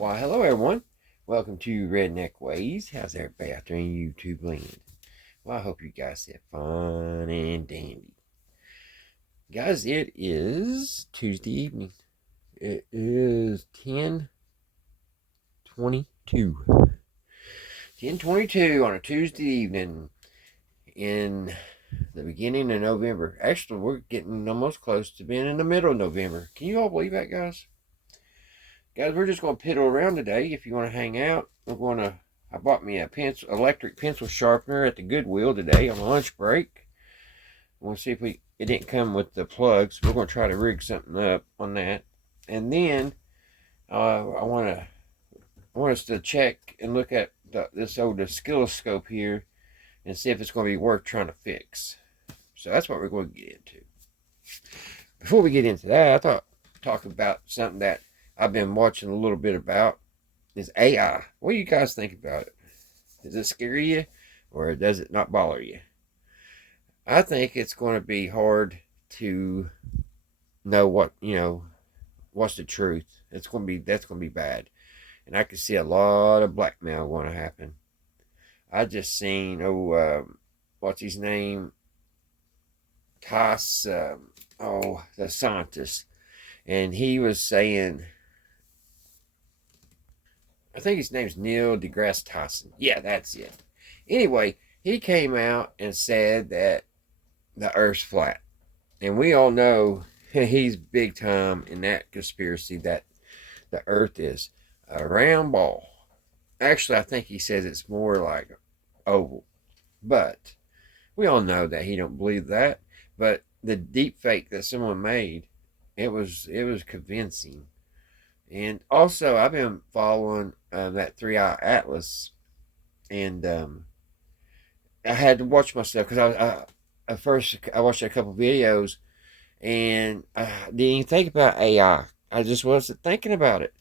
Why, hello everyone. Welcome to Redneck Ways. How's everybody out there in YouTube land? Well, I hope you guys have fun and dandy. Guys, it is Tuesday evening. It is 10:22. 10:22 on a Tuesday evening in the beginning of November. Actually, we're getting almost close to being in the middle of November. Can you all believe that, guys? Guys, we're just going to piddle around today. If you want to hang out, I bought me a electric pencil sharpener at the Goodwill today on lunch break. I want to see if it didn't come with the plugs. We're going to try to rig something up on that. And then I want us to check and look at this old oscilloscope here and see if it's going to be worth trying to fix. So that's what we're going to get into. Before we get into that, I thought talk about something that I've been watching a little bit about is AI. What do you guys think about it? Does it scare you or does it not bother you? I think it's going to be hard to know what's the truth. That's going to be bad. And I can see a lot of blackmail going to happen. I just seen, what's his name? Toss, the scientist. And he was saying, I think his name's Neil deGrasse Tyson. Yeah, that's it. Anyway, he came out and said that the Earth's flat. And we all know he's big time in that conspiracy that the Earth is a round ball. Actually, I think he says it's more like oval. But we all know that he don't believe that. But the deep fake that someone made, it was convincing. And also, I've been following that 3-Eye Atlas, and I had to watch myself because at first I watched a couple videos, and I didn't even think about AI. I just wasn't thinking about it,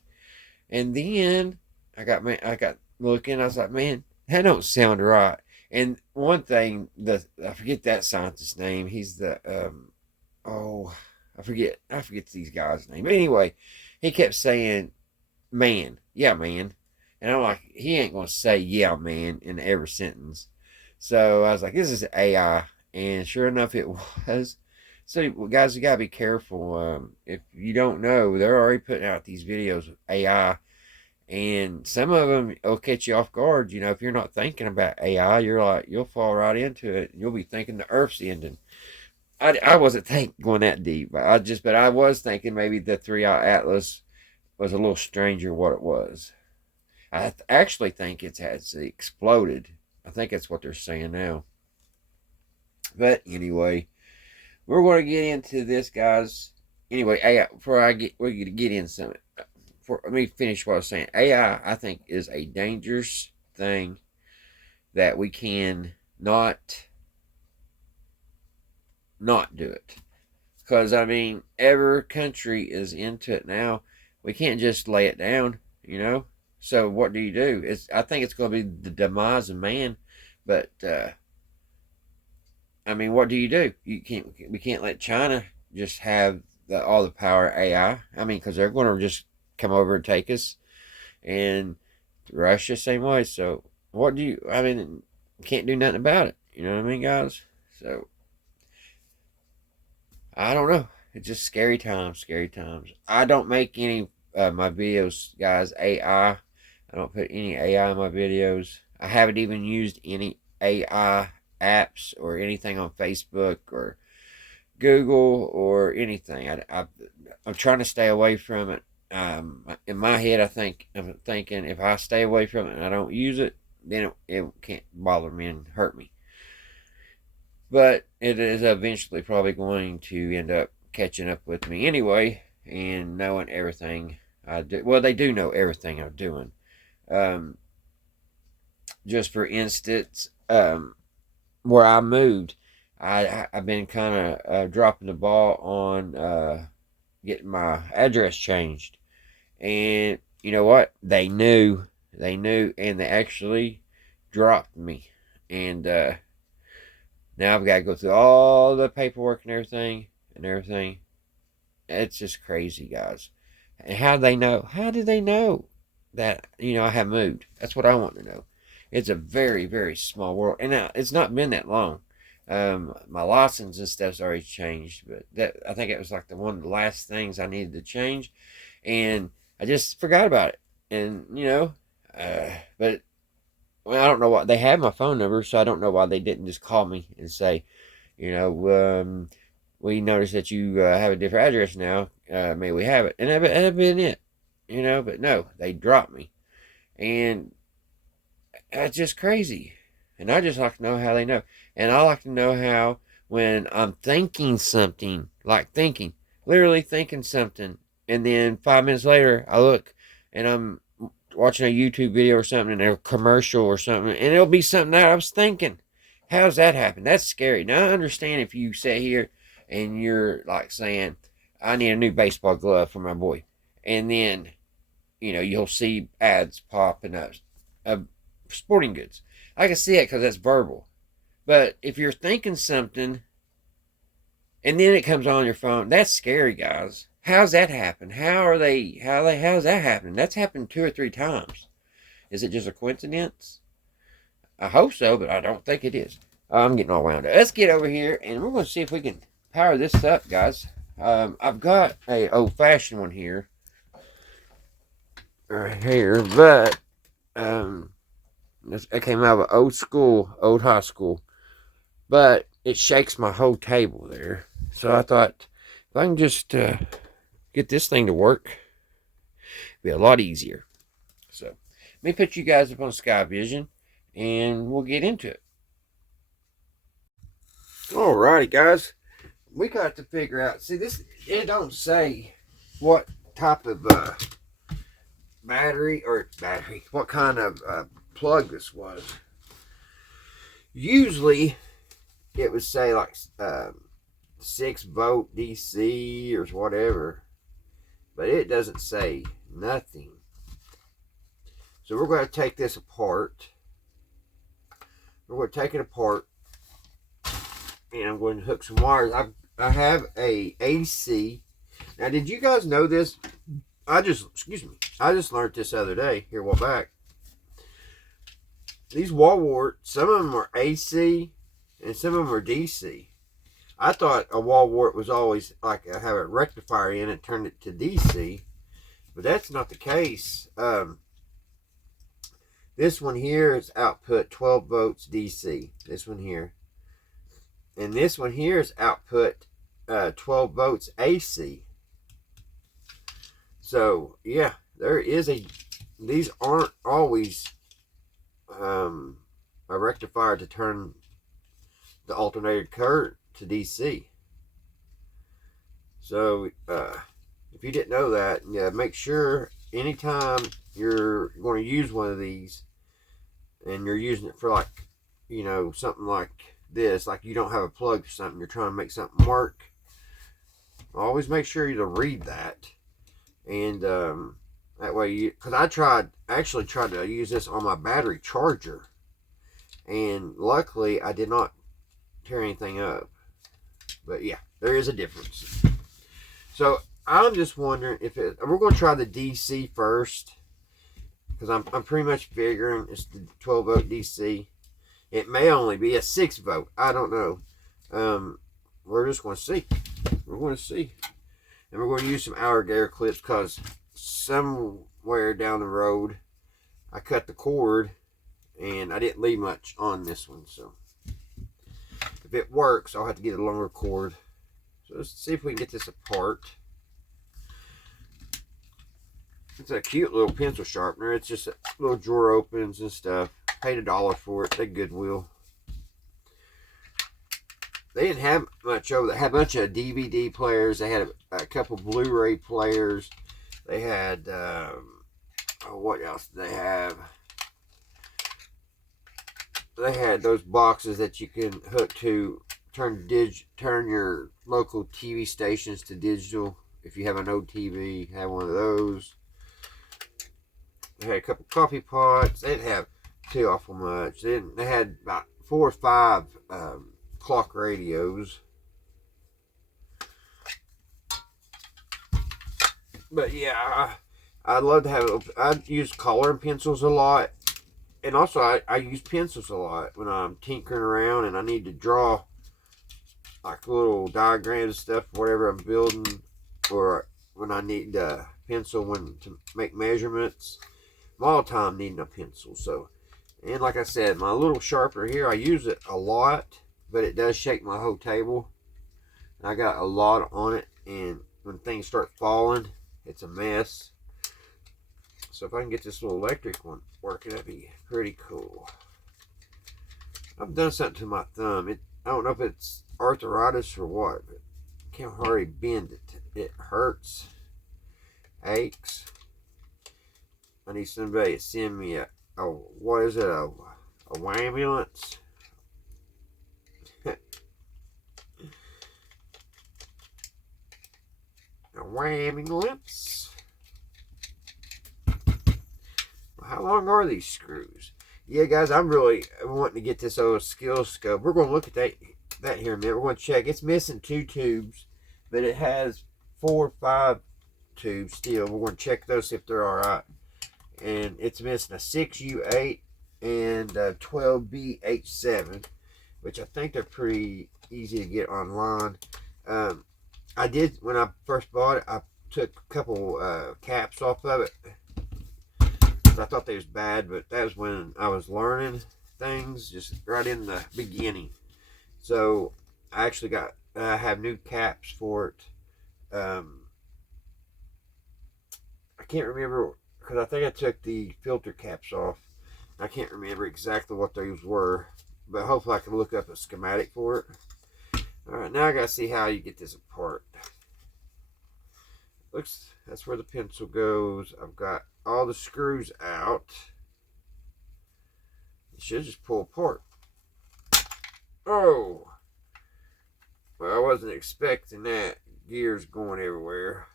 and then I got looking. I was like, man, that don't sound right. And one thing, I forget that scientist's name. He's the I forget these guys' name. But anyway, he kept saying, man, yeah, man. And I'm like, he ain't going to say, yeah, man, in every sentence. So I was like, this is AI. And sure enough, it was. So, guys, you got to be careful. If you don't know, they're already putting out these videos with AI. And some of them will catch you off guard. You know, if you're not thinking about AI, you'll fall right into it. And you'll be thinking the Earth's ending. I wasn't going that deep. But I was thinking maybe the 3-Eye Atlas was a little stranger what it was. I actually think it has exploded. I think that's what they're saying now. But anyway, we're going to get into this, guys. Anyway, AI, we're going to get into something. Let me finish what I was saying. AI, I think, is a dangerous thing that we can not do it. Because, I mean, every country is into it now. We can't just lay it down, you know? So what do you do? I think it's going to be the demise of man. But, I mean, what do? We can't let China just have all the power of AI. I mean, because they're going to just come over and take us. And Russia, same way. So I mean, can't do nothing about it. You know what I mean, guys? So, I don't know. It's just scary times, scary times. I don't make any my videos, guys, AI. I don't put any AI in my videos. I haven't even used any AI apps or anything on Facebook or Google or anything. I'm trying to stay away from it. In my head, I'm thinking if I stay away from it and I don't use it, then it can't bother me and hurt me. But it is eventually probably going to end up catching up with me anyway and knowing everything I do. Well, they do know everything I'm doing. Um, just for instance, where I moved, I've been kind of dropping the ball on getting my address changed. And you know what? They knew, and they actually dropped me. And now I've got to go through all the paperwork and everything. It's just crazy, guys. And how they know? How do they know? that, you know, I have moved. That's what I want to know. It's a very, very small world. And now, it's not been that long. My license and stuff's already changed, but that, I think it was like one of the last things I needed to change. And I just forgot about it. And, you know, but well, I don't know why they have my phone number, so I don't know why they didn't just call me and say, you know, we noticed that you have a different address now. May we have it? And that'd been it, you know. But no, they dropped me, and that's just crazy. And I just like to know how they know, and I like to know how when I'm thinking something, like thinking, literally thinking something, and then 5 minutes later I look, and I'm watching a YouTube video or something, and a commercial or something, and it'll be something that I was thinking. How's that happen? That's scary. Now I understand if you sit here and you're like saying, I need a new baseball glove for my boy. And then, you know, you'll see ads popping up of sporting goods. I can see it because that's verbal. But if you're thinking something and then it comes on your phone, that's scary, guys. How's that happen? How's that happening? That's happened 2 or 3 times. Is it just a coincidence? I hope so, but I don't think it is. I'm getting all wound up. Let's get over here and we're going to see if we can power this up, guys. I've got a old-fashioned one here, right here, but it came out of old high school, but it shakes my whole table there. So I thought, if I can just get this thing to work, it'd be a lot easier. So let me put you guys up on Sky Vision, and we'll get into it. Alrighty, guys. We got to figure out, see, this, it don't say what type of battery, what kind of plug this was. Usually it would say like 6-volt DC or whatever, but it doesn't say nothing. So we're going to take this apart. We're going to take it apart, and I'm going to hook some wires. I have a AC. Now, did you guys know this? I just learned this the other day, here a while back. These wall warts, some of them are AC and some of them are DC. I thought a wall wart was always like have a rectifier in it, turn it to DC, but that's not the case. This one here is output 12 volts DC. This one here. And this one here is output 12 volts AC. So, yeah, these aren't always a rectifier to turn the alternated current to DC. So, if you didn't know that, yeah, make sure anytime you're going to use one of these and you're using it for, like, you know, something like this, like you don't have a plug for something, you're trying to make something work, always make sure you to read that. And that way because I actually tried to use this on my battery charger, and luckily I did not tear anything up. But yeah, there is a difference. So I'm just wondering if we're going to try the DC first, because I'm pretty much figuring it's the 12 volt DC. It may only be a 6 volt. I don't know. We're just going to see. We're going to see. And we're going to use some alligator clips, because somewhere down the road I cut the cord and I didn't leave much on this one. So if it works, I'll have to get a longer cord. So let's see if we can get this apart. It's a cute little pencil sharpener. It's just a little drawer opens and stuff. Paid $1 for it. They Goodwill. They didn't have much over there. They had a bunch of DVD players. They had a couple Blu-ray players. They had what else did they have? They had those boxes that you can hook to turn your local TV stations to digital. If you have an old TV, have one of those. They had a couple coffee pots. They didn't have too awful much. They had about 4 or 5 clock radios. But yeah, I love to have. I use coloring pencils a lot, and also I use pencils a lot when I'm tinkering around and I need to draw like little diagrams and stuff, whatever I'm building, or when I need a pencil to make measurements. I'm all the time needing a pencil. So, and like I said, my little sharpener here, I use it a lot, but it does shake my whole table. I got a lot on it, and when things start falling, it's a mess. So if I can get this little electric one working, that'd be pretty cool. I've done something to my thumb. I don't know if it's arthritis or what, but I can't hardly bend it. It hurts, aches. I need somebody to send me a what is it, a ambulance? A ambulance? How long are these screws? Yeah, guys, I'm really wanting to get this oscilloscope. We're going to look at that here in a minute. We're going to check. It's missing 2 tubes, but it has 4 or 5 tubes still. We're going to check those, see if they're all right. And it's missing a 6U8 and a 12BH7, which I think they're pretty easy to get online. I did, when I first bought it, I took a couple caps off of it. I thought they was bad, but that was when I was learning things, just right in the beginning. So I actually I have new caps for it. I can't remember, because I think I took the filter caps off. I can't remember exactly what those were, but hopefully I can look up a schematic for it. Alright, now I gotta see how you get this apart. That's where the pencil goes. I've got all the screws out. It should just pull apart. Oh! Well, I wasn't expecting that. Gears going everywhere.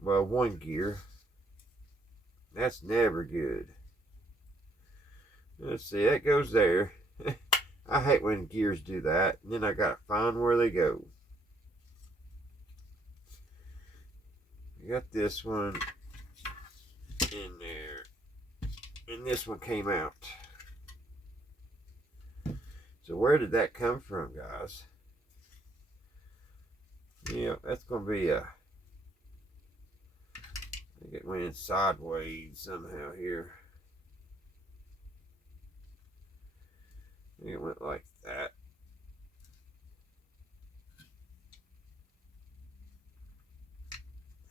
Well, one gear. That's never good. Let's see, that goes there. I hate when gears do that. And then I gotta find where they go. You got this one in there. And this one came out. So where did that come from, guys? Yeah, that's going to be I think it went in sideways somehow here. It went like that.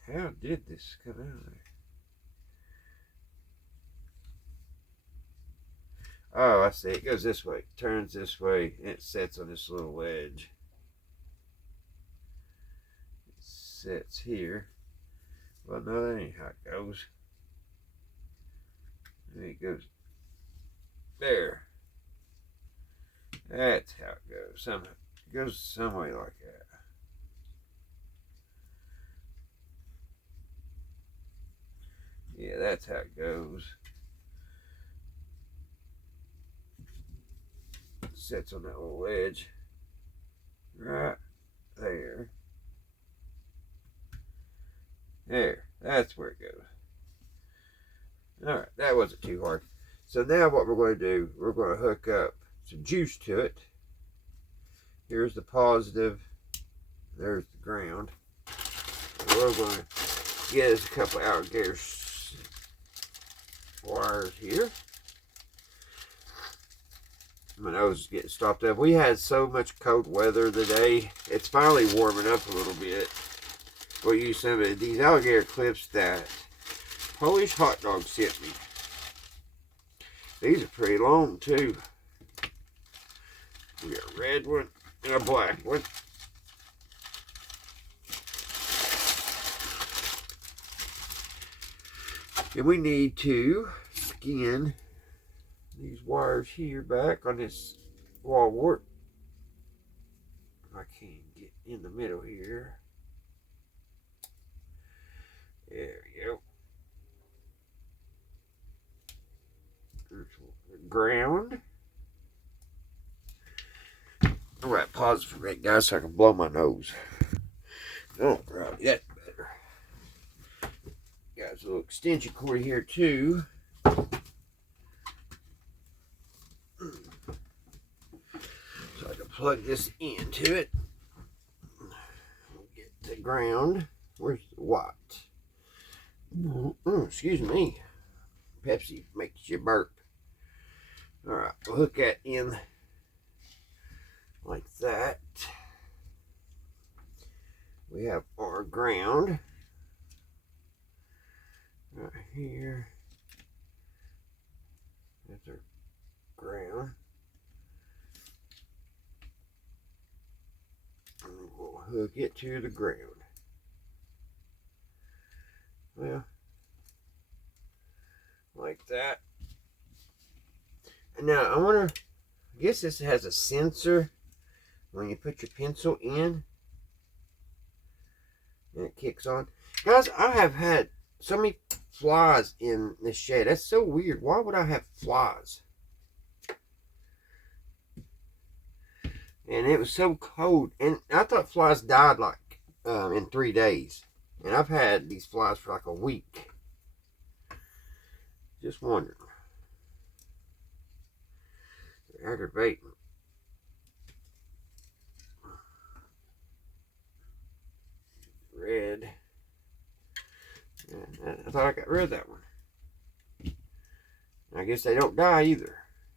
How did this come out of there? Oh, I see. It goes this way. It turns this way, and it sets on this little wedge. It sets here. Well, no, that ain't how it goes. And it goes there. That's how it goes. It goes some way like that. Yeah, that's how it goes. It sets on that little edge. Right there. There. That's where it goes. Alright, that wasn't too hard. So now what we're going to do, we're going to hook up some juice to it. Here's the positive. There's the ground. And we're going to get us a couple alligator wires here. My nose is getting stopped up. We had so much cold weather today. It's finally warming up a little bit. We'll use some of these alligator clips that Polish hot dog sent me. These are pretty long too. We got a red one and a black one. And we need to skin these wires here back on this wall wart. I can't get in the middle here. There we go. There's the ground. Alright, pause for a minute, guys, so I can blow my nose. Oh, right, that's better. got a little extension cord here too. So I can plug this into it. Get the ground. Where's the watt? Excuse me. Pepsi makes you burp. Alright, we'll hook that in like that. We have our ground right here. That's our ground. And we'll hook it to the ground. Well, like that. And now I wonder, I guess this has a sensor when you put your pencil in and it kicks on. Guys, I have had so many flies in this shed. That's so weird. Why would I have flies? And it was so cold. And I thought flies died like in 3 days. And I've had these flies for like a week. Just wondering. They're aggravating. Red. I thought I got rid of that one. I guess they don't die either.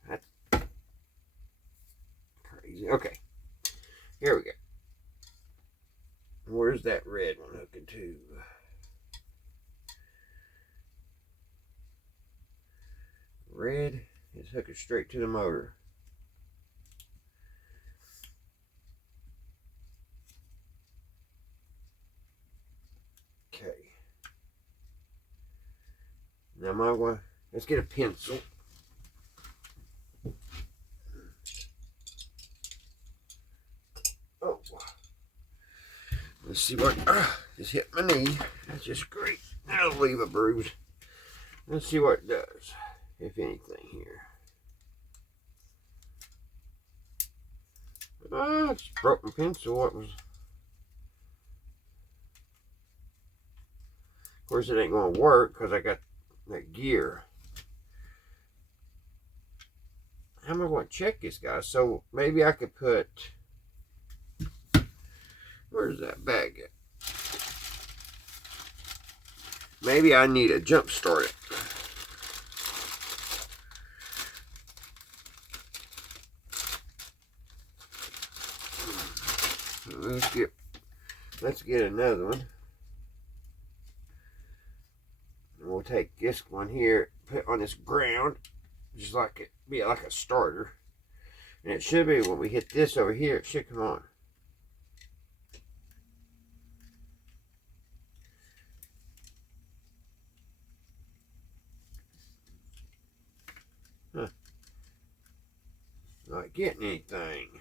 That's crazy. Okay. Here we go. Where's that red one hooking to? Red is hooking straight to the motor. Okay. Now my one, let's get a pencil. Oh. Let's see what, just hit my knee. That's just great. That'll leave a bruise. Let's see what it does, if anything here. It's broken pencil. What was? Of course, it ain't going to work because I got that gear. How am I going to check this, guys? So maybe I could put. Where's that bag at? Maybe I need to jump start it. Let's get another one. And we'll take this one here, put it on this ground, just like it be like a starter. And it should be when we hit this over here, it should come on. Huh. Not getting anything.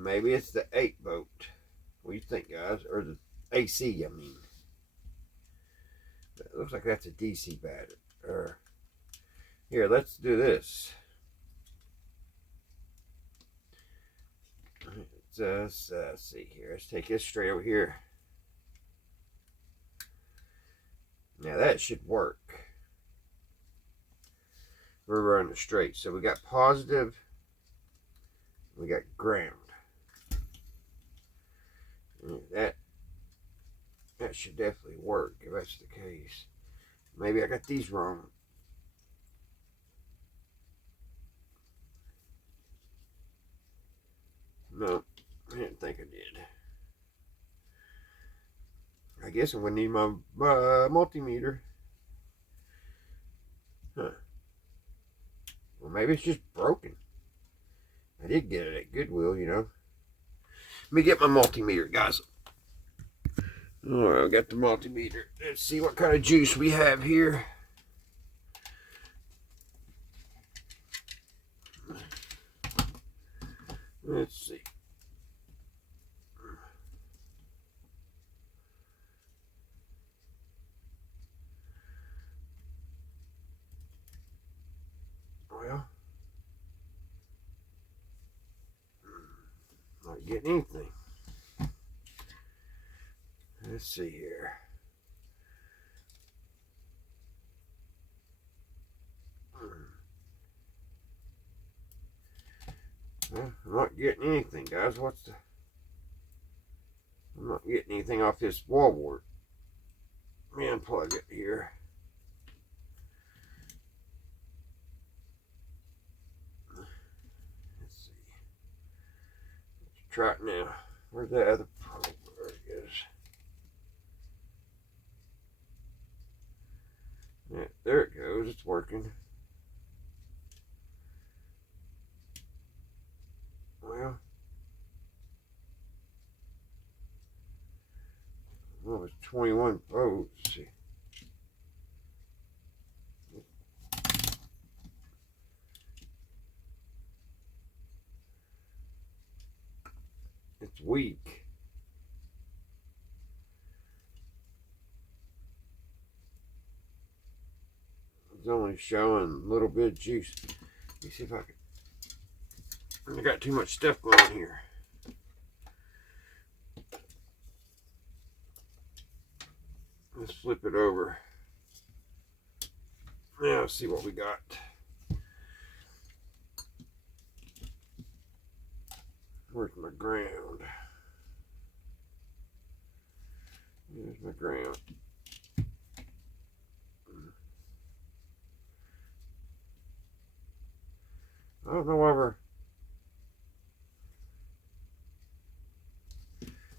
Maybe it's the 8-volt. What do you think, guys? Or the AC, I mean. It looks like that's a DC battery. Here, let's do this. Let's see here. Let's take this straight over here. Now that should work. We're running straight. So we got positive. We got ground. That should definitely work if that's the case. Maybe I got these wrong. No, I didn't think I did. I guess I'm going to need my multimeter. Huh. Well, maybe it's just broken. I did get it at Goodwill, you know. Let me get my multimeter, guys. Alright, I got the multimeter. Let's see what kind of juice we have here. Let's see. Well, getting anything. Let's see here. Well, I'm not getting anything, guys. I'm not getting anything off this wall wart. Let me unplug it here. Let's see. Let's try it now. Where's that other probe? There it is. Yeah, there it goes. It's working. Well, it was 21 volts. Let's see. It's weak. It's only showing a little bit of juice. Let me see if I can. I got too much stuff going on here. Let's flip it over. Now let's see what we got. Where's my ground? Here's my ground. I don't know why we're...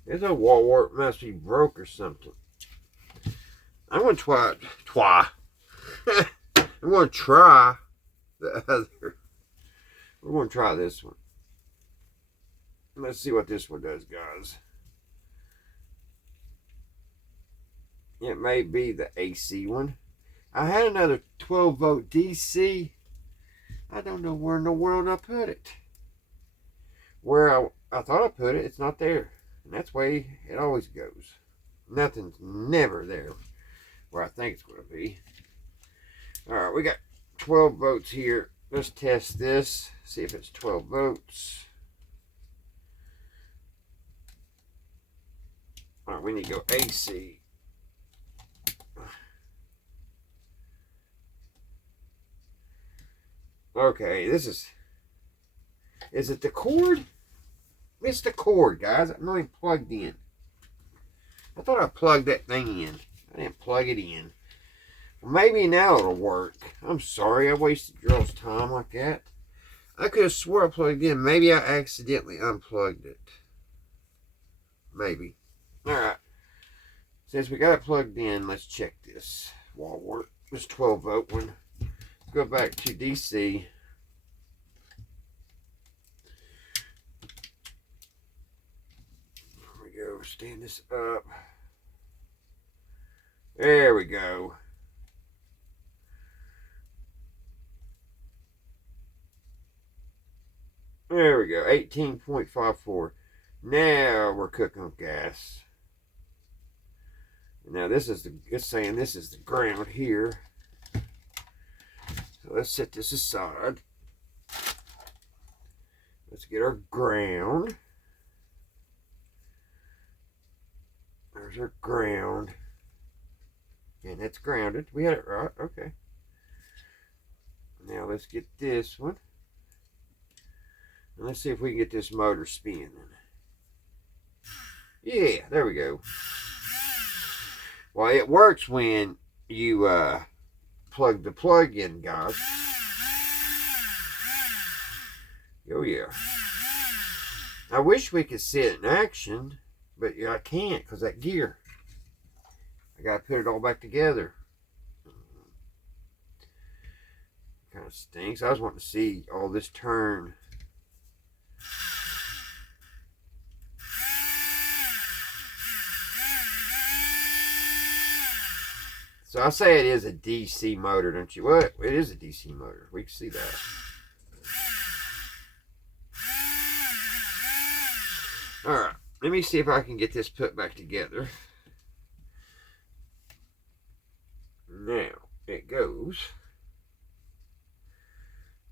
This old wall wart must be broke or something. I'm going to try. I'm going to try the other. We're going to try this one. Let's see what this one does, guys. It may be the AC one. I had another 12 volt DC. I don't know where in the world I put it. Where I thought I put it, it's not there. And that's the way it always goes. Nothing's never there where I think it's going to be. Alright, we got 12 volts here. Let's test this. See if it's 12 volts. Alright, we need to go AC. Okay, this is it the cord? It's the cord, guys. I'm not even plugged in. I thought I plugged that thing in. I didn't plug it in. Well, maybe now it'll work. I'm sorry I wasted y'all's time like that. I could have swore I plugged in. Maybe I accidentally unplugged it. Maybe. Alright. Since we got it plugged in, let's check this wall wart. This 12 volt one. Go back to DC. There we go. Stand this up. There we go. There we go. 18.54. Now we're cooking with gas. Now this is it's saying this is the ground here. So let's set this aside. Let's get our ground. There's our ground. And that's grounded. We had it right. Okay. Now let's get this one. And let's see if we can get this motor spinning. Yeah, there we go. Well, it works when you plug the plug in, guys. Oh, yeah. I wish we could see it in action, but I can't because that gear. I got to put it all back together. Kind of stinks. I was wanting to see all this turn. So I say it is a DC motor, don't you? Well, it is a DC motor. We can see that. Alright, let me see if I can get this put back together. Now, it goes.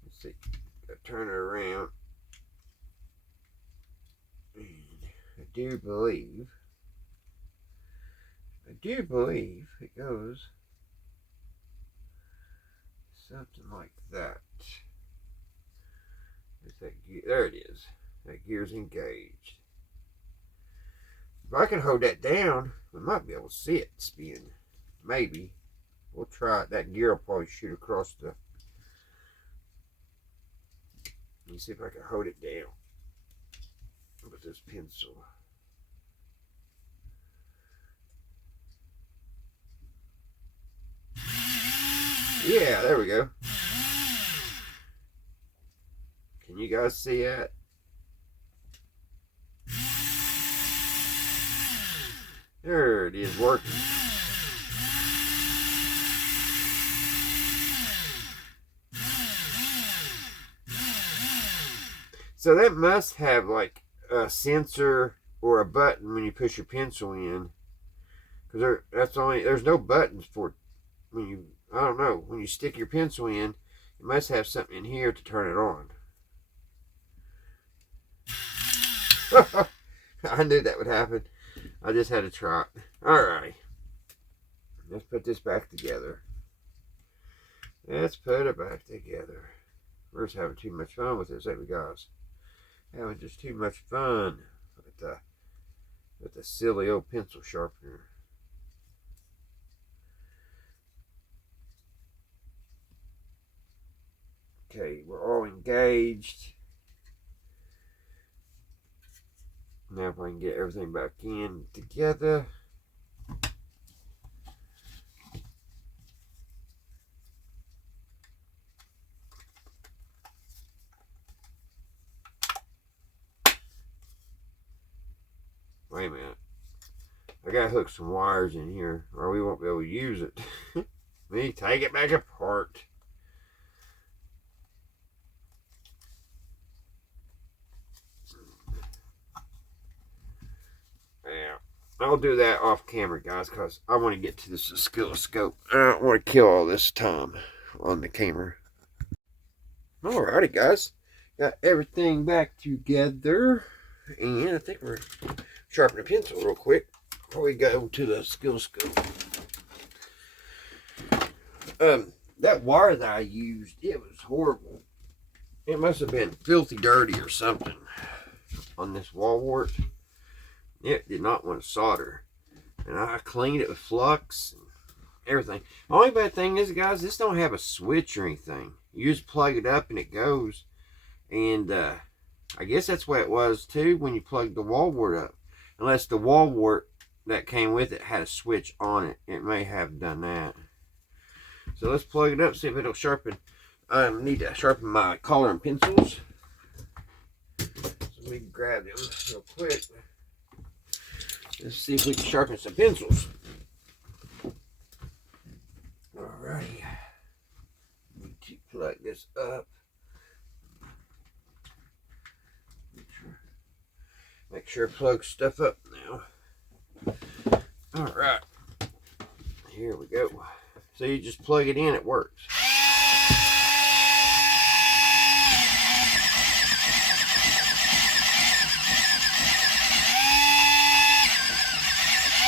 Let's see. Gotta turn it around. And do believe it goes something like that. There it is. That gear's engaged. If I can hold that down, we might be able to see it spin. Maybe. We'll try it. That gear will probably shoot across the... Let me see if I can hold it down with this pencil. Yeah, there we go. Can you guys see that? There it is working. So that must have like a sensor or a button when you push your pencil in, because there's no buttons for when you, I don't know, when you stick your pencil in, it must have something in here to turn it on. I knew that would happen. I just had to try it. Alright. Let's put this back together. Let's put it back together. We're just having too much fun with this, ain't we, guys? Having just too much fun with the silly old pencil sharpener. Okay, we're all engaged. Now if I can get everything back in together. Wait a minute. I gotta hook some wires in here or we won't be able to use it. Me, take it back apart. Yeah, I'll do that off camera, guys, because I want to get to this oscilloscope. I don't want to kill all this time on the camera. Alrighty, guys. Got everything back together. And I think we're sharpening a pencil real quick before we go to the oscilloscope. That wire that I used, it was horrible. It must have been filthy dirty or something on this wall wart. It did not want to solder. And I cleaned it with flux and everything. The only bad thing is, guys, this don't have a switch or anything. You just plug it up and it goes. And I guess that's what it was too when you plugged the wall wart up. Unless the wall wart that came with it had a switch on it. It may have done that. So let's plug it up, see if it'll sharpen. I need to sharpen my coloring pencils. So let me grab them real quick. Let's see if we can sharpen some pencils. Alrighty. Need to plug this up. Make sure I plug stuff up now. Alright. Here we go. So you just plug it in, it works.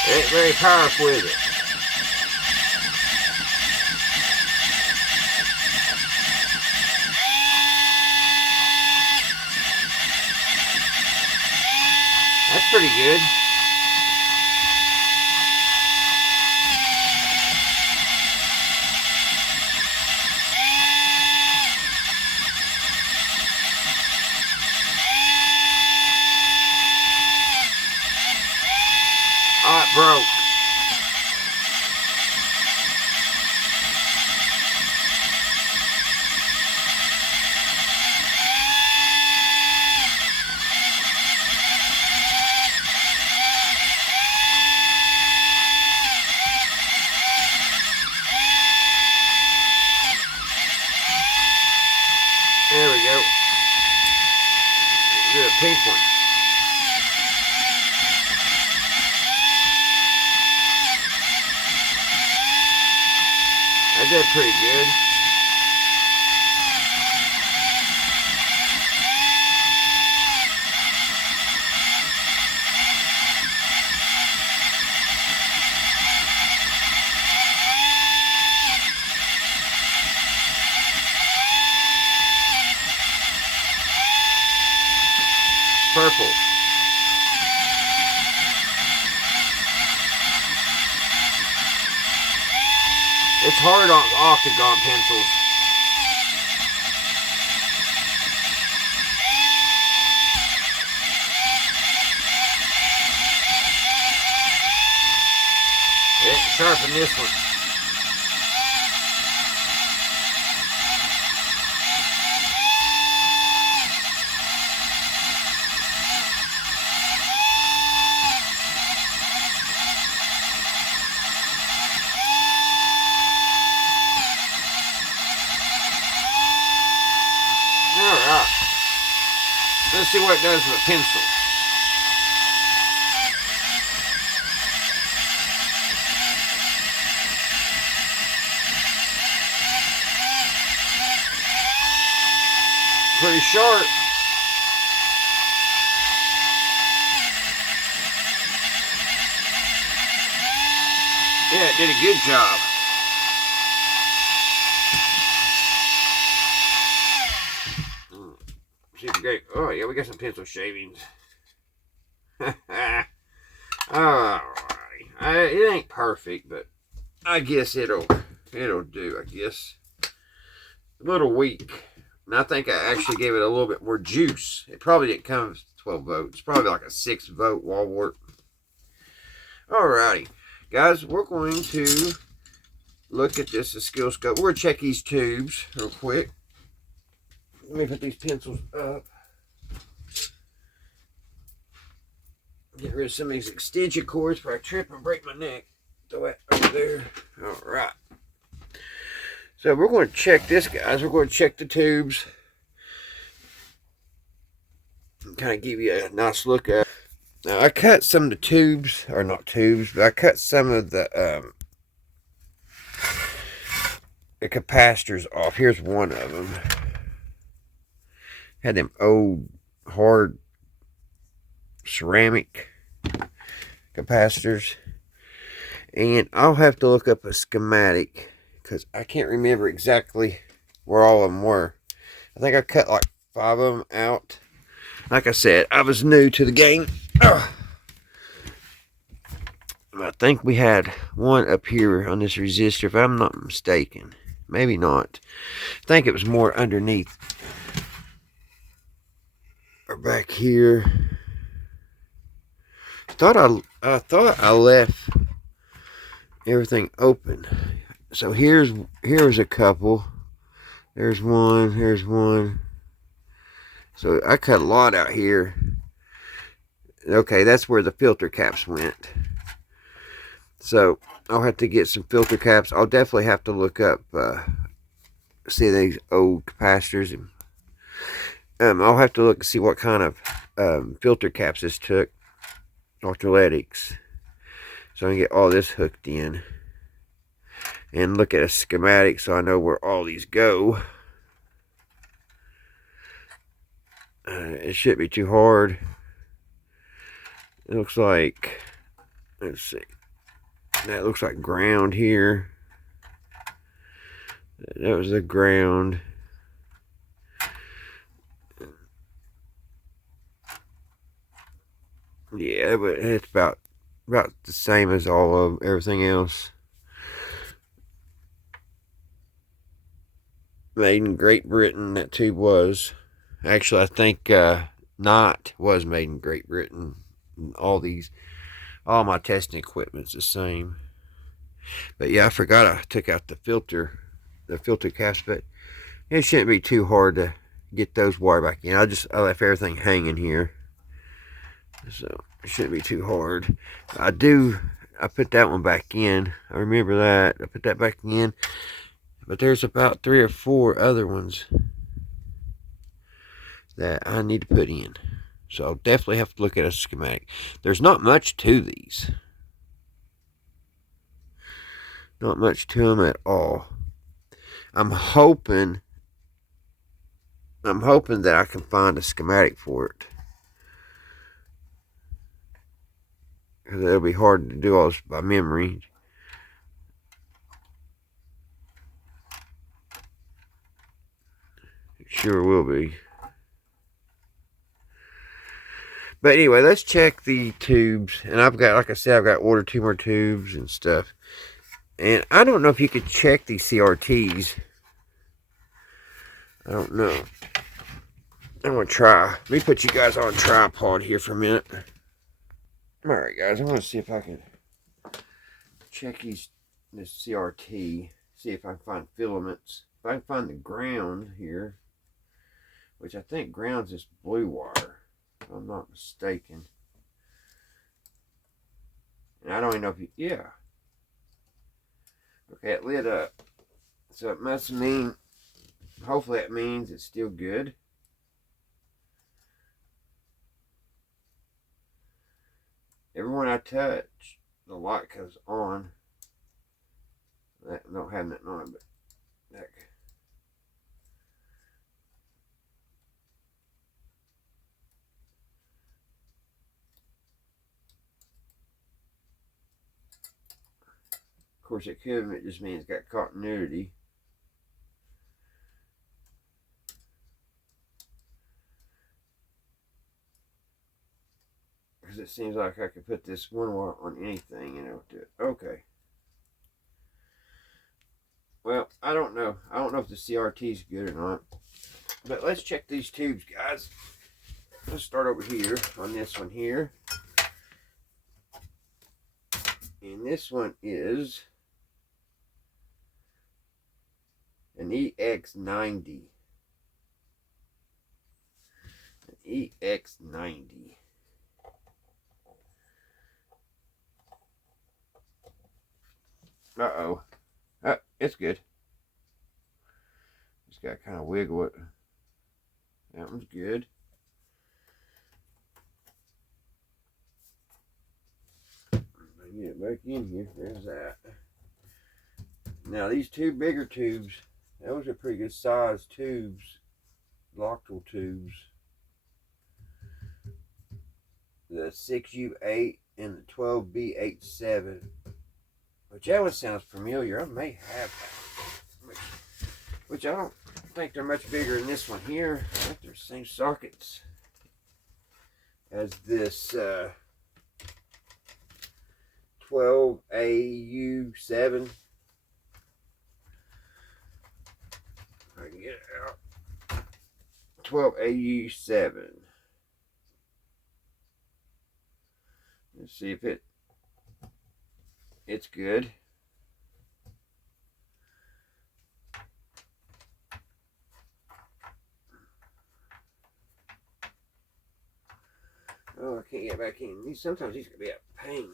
It ain't very powerful, is it? That's pretty good. Oh, it broke. There we go. Do a pink one. That did pretty good. purple. It's hard on octagon pencils. It sharpen this one. Alright. Let's see what it does with a pencil. Pretty sharp. Yeah, it did a good job. Super great. Oh yeah, we got some pencil shavings. Alrighty. It ain't perfect, but I guess it'll do, I guess. A little weak. And I think I actually gave it a little bit more juice. It probably didn't come with 12 volts. It's probably like a 6-volt wall wart. Alrighty. Guys, we're going to look at this oscilloscope. We're going to check these tubes real quick. Let me put these pencils up. Get rid of some of these extension cords before I trip and break my neck. Throw that over there. Alright. So we're going to check this, guys. We're going to check the tubes. Kind of give you a nice look at. Now I cut some of the tubes, or not tubes, but I cut some of the capacitors off. Here's one of them. Had them old hard ceramic capacitors, and I'll have to look up a schematic because I can't remember exactly where all of them were. I think I cut like 5 of them out. Like I said, I was new to the game. I think we had one up here on this resistor, if I'm not mistaken. Maybe not. I think it was more underneath or back here. I thought I left everything open. So here's a couple. There's one. Here's one. So I cut a lot out here. Okay, that's where the filter caps went. So I'll have to get some filter caps. I'll definitely have to look up, see these old capacitors. And I'll have to look and see what kind of filter caps this took. Ultraletics. So I can get all this hooked in. And look at a schematic so I know where all these go. It shouldn't be too hard. It looks like, let's see. That looks like ground here. That was the ground. Yeah, but it's about the same as all of everything else. Made in Great Britain, that tube was. Actually, I think not was made in Great Britain. All my testing equipment's the same. But yeah, I forgot I took out the filter caps, but it shouldn't be too hard to get those wire back in. I left everything hanging here, so it shouldn't be too hard. I put that one back in. I remember that. I put that back in. But there's about 3 or 4 other ones that I need to put in. So I'll definitely have to look at a schematic. There's not much to these. Not much to them at all. I'm hoping that I can find a schematic for it. Because it'll be hard to do all this by memory. It sure will be. But anyway, let's check the tubes. And I've got, like I said, I've got ordered 2 more tubes and stuff. And I don't know if you could check these CRTs. I don't know. I'm going to try. Let me put you guys on a tripod here for a minute. Alright, guys. I'm going to see if I can check this CRT. See if I can find filaments. If I can find the ground here, which I think ground's this blue wire, if I'm not mistaken. And I don't even know if you, yeah. Okay, it lit up. So it must mean, hopefully that means it's still good. Everyone I touch, the light goes on. That don't have nothing on it, but that. Of course, it could, it just means it's got continuity. Because it seems like I could put this one wire on anything, you know. Okay. Well, I don't know. I don't know if the CRT is good or not. But let's check these tubes, guys. Let's start over here on this one here. And this one is an EX90. An EX90. Uh-oh. It's good. Just got to kind of wiggle it. That one's good. Get it back in here. There's that. Now these 2 bigger tubes, those are pretty good size tubes. Loctile tubes. The 6U8 and the 12B87. Which that one sounds familiar. I may have that. Which I don't think they're much bigger than this one here. I think they're the same sockets as this 12AU7. I can get it out. 12AU7. Let's see if it's good. Oh, I can't get back in. Sometimes these can be a pain.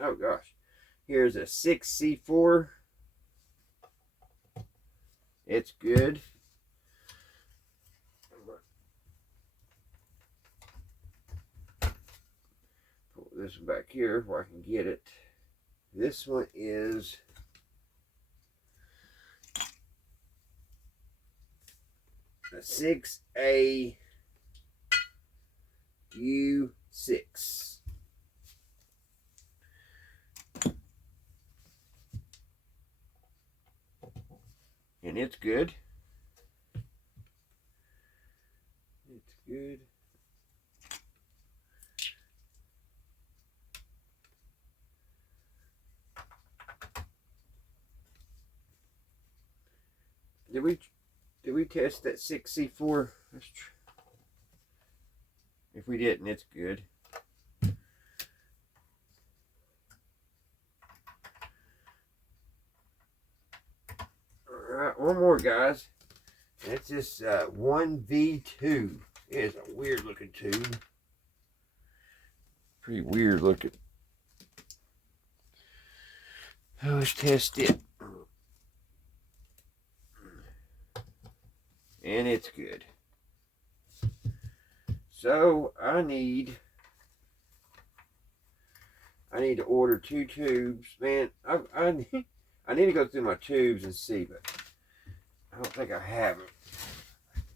Oh gosh. Here's a 6C4. It's good. Pull this one back here where I can get it. This one is a 6AU6. And it's good. It's good. Did we test that 6C4? If we didn't, it's good. Alright, one more, guys. It's this 1V2. It is a weird looking tube. Pretty weird looking. Oh, let's test it. And it's good. So I need to order 2 tubes. Man, I need to go through my tubes and see, but I don't think I have them.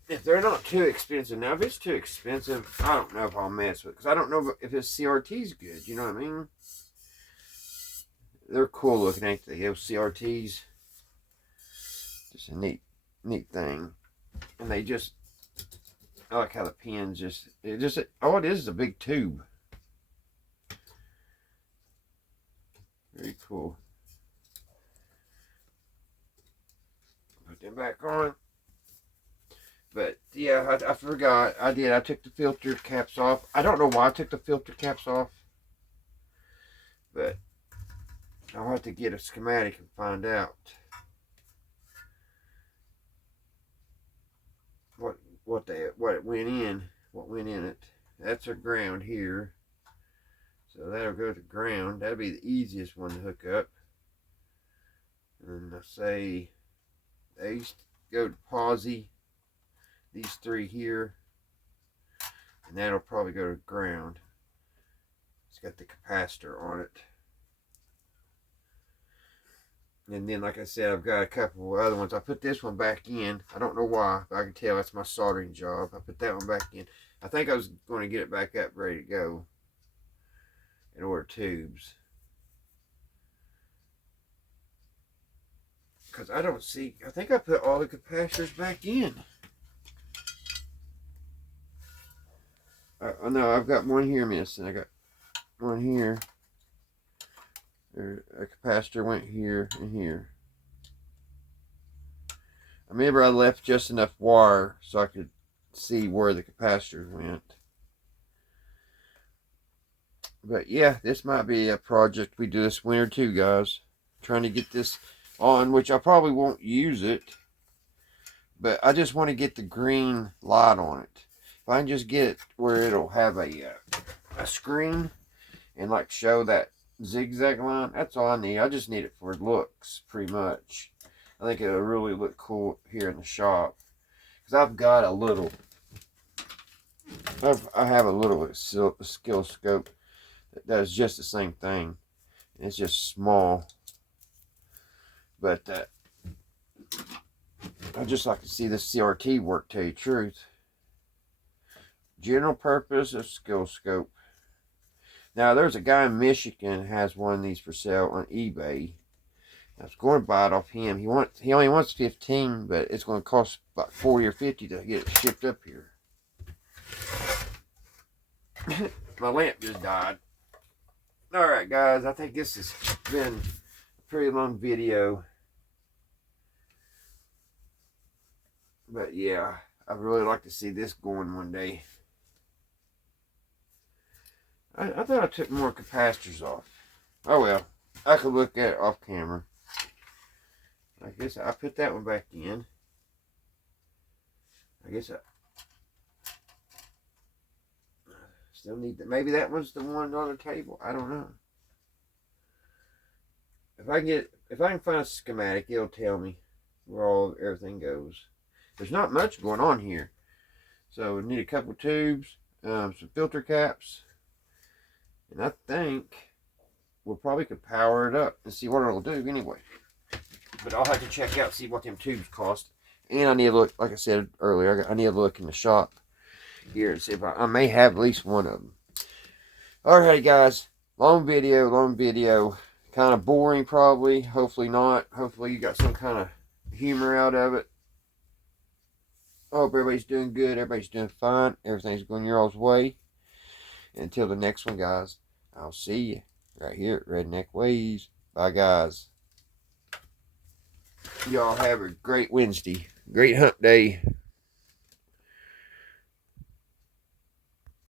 If they're not too expensive. Now, if it's too expensive, I don't know if I'll mess with it. Because I don't know if this CRT's good. You know what I mean? They're cool looking, ain't they? Those CRTs. Just a neat thing. And they just I like how the pins all it is a big tube. Very cool. Put them back on. But yeah, I forgot. I took the filter caps off. I don't know why I took the filter caps off. But I'll have to get a schematic and find out what it went in, what went in it. That's our ground here. So that'll go to ground. That'll be the easiest one to hook up. And I say these go to posi. These three here. And that'll probably go to ground. It's got the capacitor on it. And then, like I said, I've got a couple of other ones. I put this one back in. I don't know why, but I can tell that's my soldering job. I put that one back in. I think I was going to get it back up, ready to go, and order tubes. Because I don't see, I think I put all the capacitors back in. No, I've got one here missing. I got one here. A capacitor went here and here. I remember I left just enough wire so I could see where the capacitor went. But yeah, this might be a project we do this winter too, guys. Trying to get this on, which I probably won't use it. But I just want to get the green light on it. If I can just get it where it'll have a screen and like show that zigzag line, that's all I need. I just need it for looks, pretty much. I think it'll really look cool here in the shop, because I've got a little, I have a little oscilloscope that does just the same thing. It's just small, but I just like to see the CRT work, tell you the truth. General purpose oscilloscope. Now, there's a guy in Michigan that has one of these for sale on eBay. I was going to buy it off him. He only wants 15, but it's going to cost about 40 or 50 to get it shipped up here. My lamp just died. Alright, guys. I think this has been a pretty long video. But yeah, I'd really like to see this going one day. I thought I took more capacitors off. Oh well, I could look at it off camera. I guess I put that one back in. I guess I still need that. Maybe that was the one on the table. I don't know. If I can find a schematic, it'll tell me where everything goes. There's not much going on here, so we need a couple tubes, some filter caps. And I think we'll probably could power it up and see what it'll do anyway. But I'll have to check out, see what them tubes cost. And I need to look, like I said earlier, I need to look in the shop here and see if I may have at least one of them. Alright, guys. Long video. Kind of boring probably. Hopefully not. Hopefully you got some kind of humor out of it. I hope everybody's doing good. Everybody's doing fine. Everything's going your all's way. Until the next one, guys, I'll see you right here at Redneck Ways. Bye, guys. Y'all have a great Wednesday. Great hunt day.